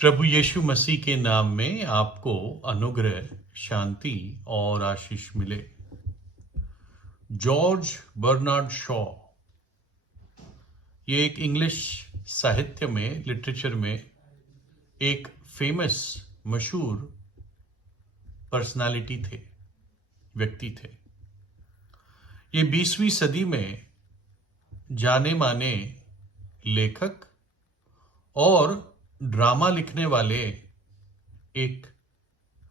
प्रभु यीशु मसीह के नाम में आपको अनुग्रह, शांति और आशीष मिले। जॉर्ज बर्नार्ड शॉ, ये एक इंग्लिश साहित्य में, लिटरेचर में एक फेमस, मशहूर पर्सनालिटी थे, व्यक्ति थे। ये 20वीं सदी में जाने माने लेखक और ड्रामा लिखने वाले एक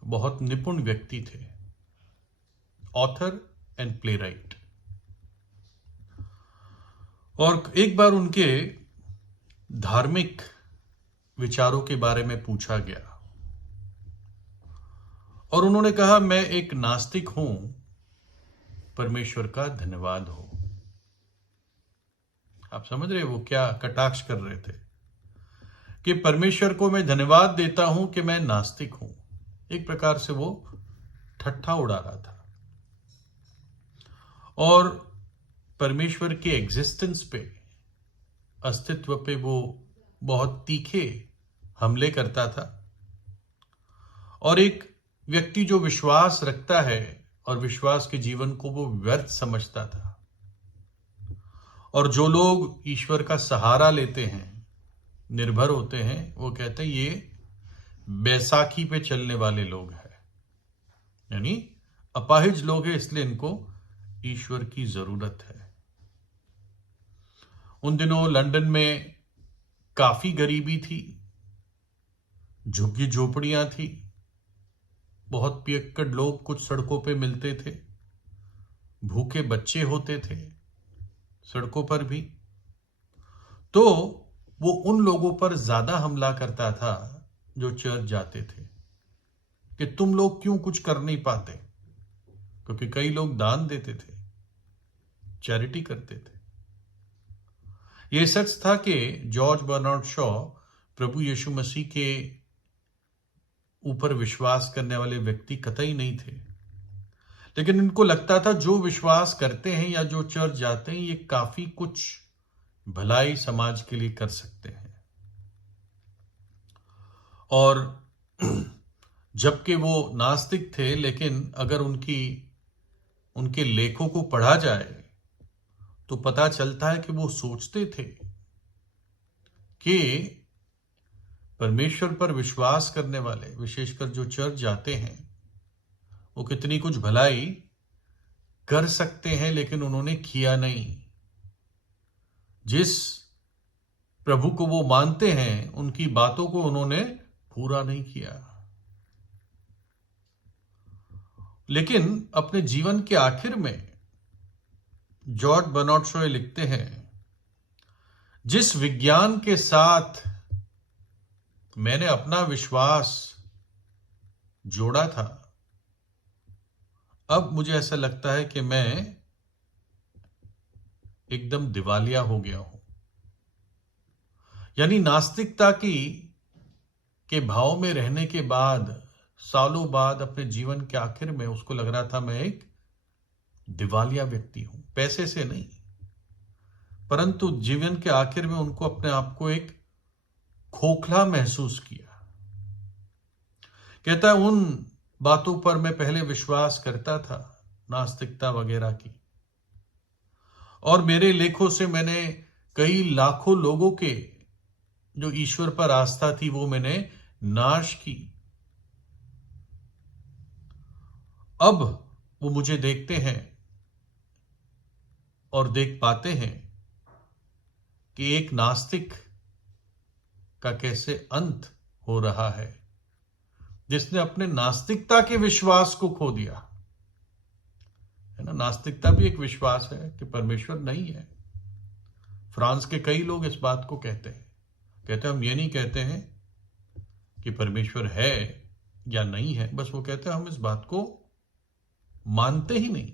बहुत निपुण व्यक्ति थे, ऑथर एंड प्लेराइट। और एक बार उनके धार्मिक विचारों के बारे में पूछा गया और उन्होंने कहा, मैं एक नास्तिक हूं, परमेश्वर का धन्यवाद हो। आप समझ रहे वो क्या कटाक्ष कर रहे थे कि परमेश्वर को मैं धन्यवाद देता हूं कि मैं नास्तिक हूं। एक प्रकार से वो ठट्ठा उड़ा रहा था और परमेश्वर के एग्जिस्टेंस पे, अस्तित्व पे वो बहुत तीखे हमले करता था। और एक व्यक्ति जो विश्वास रखता है और विश्वास के जीवन को वो व्यर्थ समझता था, और जो लोग ईश्वर का सहारा लेते हैं, निर्भर होते हैं, वो कहते हैं ये बैसाखी पे चलने वाले लोग हैं, यानी अपाहिज लोग हैं, इसलिए इनको ईश्वर की जरूरत है। उन दिनों लंदन में काफी गरीबी थी, झुग्गी झोपड़ियां थी, बहुत पियक्कड़ लोग कुछ सड़कों पे मिलते थे, भूखे बच्चे होते थे सड़कों पर भी। तो वो उन लोगों पर ज्यादा हमला करता था जो चर्च जाते थे कि तुम लोग क्यों कुछ कर नहीं पाते, क्योंकि कई लोग दान देते थे, चैरिटी करते थे। यह सच था कि जॉर्ज बर्नार्ड शॉ प्रभु यीशु मसीह के ऊपर विश्वास करने वाले व्यक्ति कतई नहीं थे, लेकिन इनको लगता था जो विश्वास करते हैं या जो चर्च जाते हैं, ये काफी कुछ भलाई समाज के लिए कर सकते हैं। और जबकि वो नास्तिक थे, लेकिन अगर उनके लेखों को पढ़ा जाए तो पता चलता है कि वो सोचते थे कि परमेश्वर पर विश्वास करने वाले, विशेषकर जो चर्च जाते हैं, वो कितनी कुछ भलाई कर सकते हैं, लेकिन उन्होंने किया नहीं। जिस प्रभु को वो मानते हैं, उनकी बातों को उन्होंने पूरा नहीं किया। लेकिन अपने जीवन के आखिर में जॉर्ज बर्नार्ड शॉ लिखते हैं, जिस विज्ञान के साथ मैंने अपना विश्वास जोड़ा था, अब मुझे ऐसा लगता है कि मैं एकदम दिवालिया हो गया हूं। यानी नास्तिकता के भाव में रहने के बाद, सालों बाद, अपने जीवन के आखिर में उसको लग रहा था मैं एक दिवालिया व्यक्ति हूं, पैसे से नहीं, परंतु जीवन के आखिर में उनको अपने आप को एक खोखला महसूस किया। कहता है, उन बातों पर मैं पहले विश्वास करता था, नास्तिकता वगैरह की, और मेरे लेखों से मैंने कई लाखों लोगों के जो ईश्वर पर आस्था थी वो मैंने नाश की। अब वो मुझे देखते हैं और देख पाते हैं कि एक नास्तिक का कैसे अंत हो रहा है, जिसने अपने नास्तिकता के विश्वास को खो दिया। है ना, नास्तिकता भी एक विश्वास है कि परमेश्वर नहीं है। फ्रांस के कई लोग इस बात को कहते हैं हम ये नहीं कहते हैं कि परमेश्वर है या नहीं है, बस वो कहते हैं हम इस बात को मानते ही नहीं,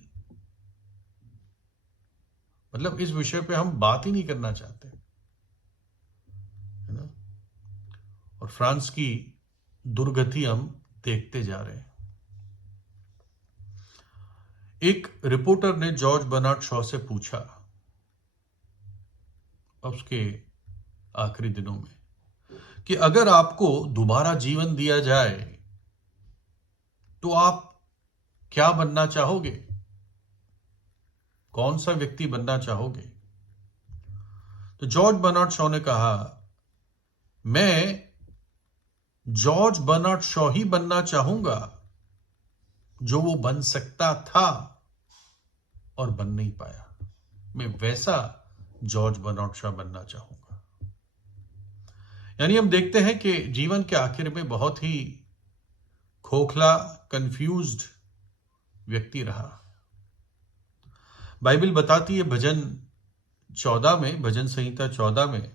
मतलब इस विषय पे हम बात ही नहीं करना चाहते, है ना। और फ्रांस की दुर्गति हम देखते जा रहे हैं। एक रिपोर्टर ने जॉर्ज बर्नार्ड शॉ से पूछा उसके आखिरी दिनों में कि अगर आपको दोबारा जीवन दिया जाए तो आप क्या बनना चाहोगे? कौन सा व्यक्ति बनना चाहोगे? तो जॉर्ज बर्नार्ड शॉ ने कहा, मैं जॉर्ज बर्नार्ड शॉ ही बनना चाहूंगा जो वो बन सकता था और बन नहीं पाया। मैं वैसा जॉर्ज बर्नार्ड शॉ बनना चाहूंगा। यानी हम देखते हैं कि जीवन के आखिर में बहुत ही खोखला, कंफ्यूज्ड व्यक्ति रहा। बाइबल बताती है भजन 14 में, भजन संहिता 14 में,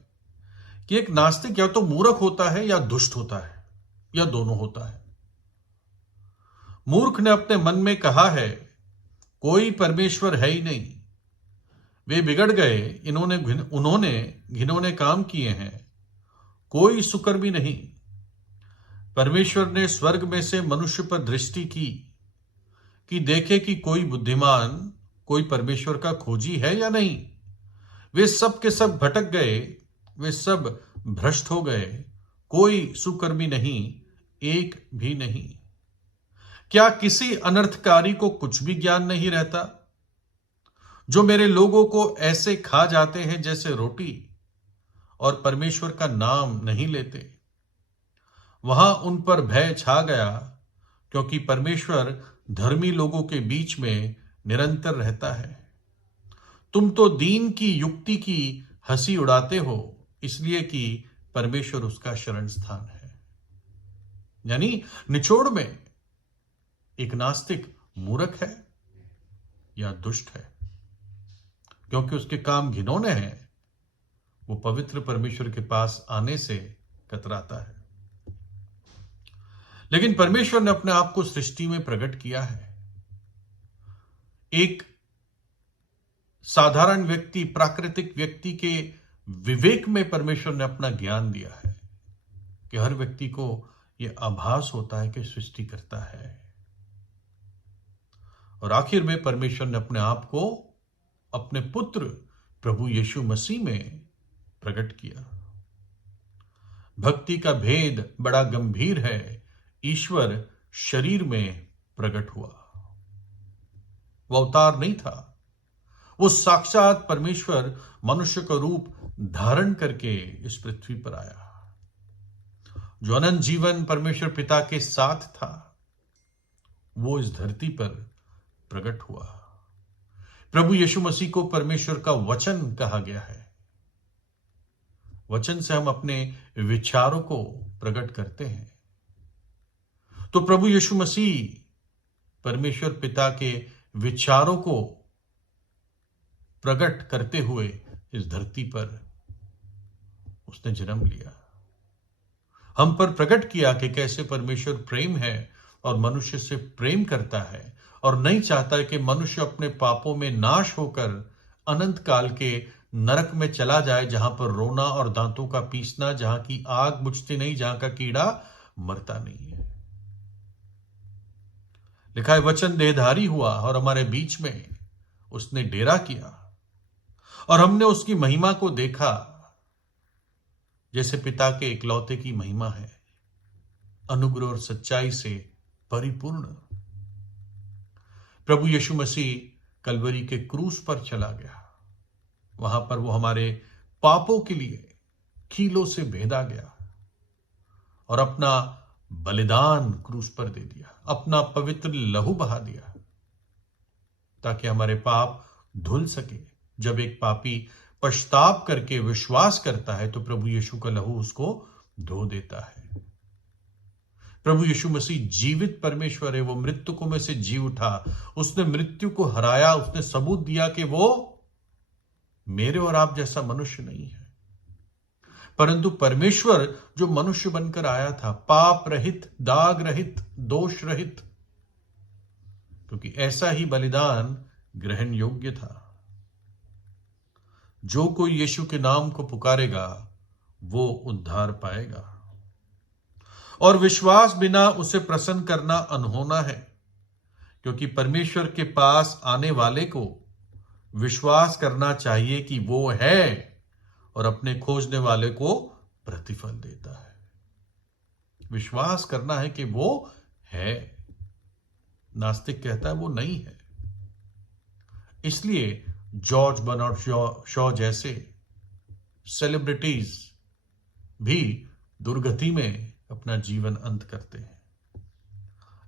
कि एक नास्तिक या तो मूर्ख होता है या दुष्ट होता है, या दोनों होता है। मूर्ख ने अपने मन में कहा है, कोई परमेश्वर है ही नहीं, वे बिगड़ गए, उन्होंने घिनौने काम किए हैं, कोई सुकर्मी नहीं। परमेश्वर ने स्वर्ग में से मनुष्य पर दृष्टि की कि देखे कि कोई बुद्धिमान, कोई परमेश्वर का खोजी है या नहीं। वे सब के सब भटक गए, वे सब भ्रष्ट हो गए, कोई सुकर्मी नहीं, एक भी नहीं। क्या किसी अनर्थकारी को कुछ भी ज्ञान नहीं रहता? जो मेरे लोगों को ऐसे खा जाते हैं जैसे रोटी, और परमेश्वर का नाम नहीं लेते। वहां उन पर भय छा गया, क्योंकि परमेश्वर धर्मी लोगों के बीच में निरंतर रहता है। तुम तो दीन की युक्ति की हंसी उड़ाते हो, इसलिए कि परमेश्वर उसका शरण स्थान है। यानी निचोड़ में एक नास्तिक मूर्ख है या दुष्ट है, क्योंकि उसके काम घिनौने हैं, वो पवित्र परमेश्वर के पास आने से कतराता है। लेकिन परमेश्वर ने अपने आप को सृष्टि में प्रकट किया है। एक साधारण व्यक्ति, प्राकृतिक व्यक्ति के विवेक में परमेश्वर ने अपना ज्ञान दिया है कि हर व्यक्ति को यह आभास होता है कि सृष्टि करता है। और आखिर में परमेश्वर ने अपने आप को अपने पुत्र प्रभु यीशु मसीह में प्रकट किया। भक्ति का भेद बड़ा गंभीर है। ईश्वर शरीर में प्रकट हुआ। वह अवतार नहीं था, वो साक्षात परमेश्वर मनुष्य का रूप धारण करके इस पृथ्वी पर आया। जो अनंत जीवन परमेश्वर पिता के साथ था, वो इस धरती पर प्रकट हुआ। प्रभु यीशु मसीह को परमेश्वर का वचन कहा गया है। वचन से हम अपने विचारों को प्रकट करते हैं। तो प्रभु यीशु मसीह परमेश्वर पिता के विचारों को प्रकट करते हुए इस धरती पर उसने जन्म लिया। हम पर प्रकट किया कि कैसे परमेश्वर प्रेम है और मनुष्य से प्रेम करता है और नहीं चाहता है कि मनुष्य अपने पापों में नाश होकर अनंत काल के नरक में चला जाए, जहां पर रोना और दांतों का पीसना, जहां की आग बुझती नहीं, जहां का कीड़ा मरता नहीं है। लिखा है, वचन देहधारी हुआ और हमारे बीच में उसने डेरा किया और हमने उसकी महिमा को देखा, जैसे पिता के इकलौते की महिमा है, अनुग्रह और सच्चाई से परिपूर्ण। प्रभु यीशु मसीह कलवरी के क्रूस पर चला गया। वहां पर वो हमारे पापों के लिए कीलों से भेदा गया और अपना बलिदान क्रूस पर दे दिया, अपना पवित्र लहू बहा दिया, ताकि हमारे पाप धुल सके। जब एक पापी पश्चाताप करके विश्वास करता है तो प्रभु यीशु का लहू उसको धो देता है। प्रभु यीशु मसीह जीवित परमेश्वर है। वो मृतकों में से जी उठा, उसने मृत्यु को हराया। उसने सबूत दिया कि वो मेरे और आप जैसा मनुष्य नहीं है, परंतु परमेश्वर जो मनुष्य बनकर आया था, पाप रहित, दाग रहित, दोष रहित, क्योंकि ऐसा ही बलिदान ग्रहण योग्य था। जो कोई यीशु के नाम को पुकारेगा वो उद्धार पाएगा, और विश्वास बिना उसे प्रसन्न करना अनहोना है, क्योंकि परमेश्वर के पास आने वाले को विश्वास करना चाहिए कि वो है और अपने खोजने वाले को प्रतिफल देता है। विश्वास करना है कि वो है। नास्तिक कहता है वो नहीं है। इसलिए जॉर्ज बर्नार्ड शॉ जैसे सेलिब्रिटीज भी दुर्गति में अपना जीवन अंत करते हैं।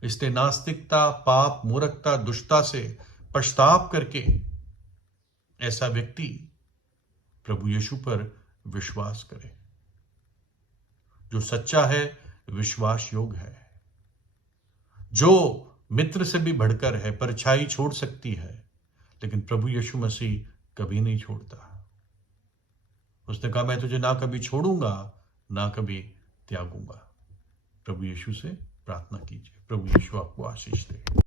इसलिए नास्तिकता, पाप, मूर्खता, दुष्टता से पश्चाताप करके ऐसा व्यक्ति प्रभु यीशु पर विश्वास करे। जो सच्चा है, विश्वास योग्य है, जो मित्र से भी बढ़कर है, परछाई छोड़ सकती है, लेकिन प्रभु यीशु मसीह कभी नहीं छोड़ता। उसने कहा मैं तुझे ना कभी छोड़ूंगा, ना कभी त्यागूंगा। प्रभु यीशु से प्रार्थना कीजिए। प्रभु यीशु आपको आशीष दे।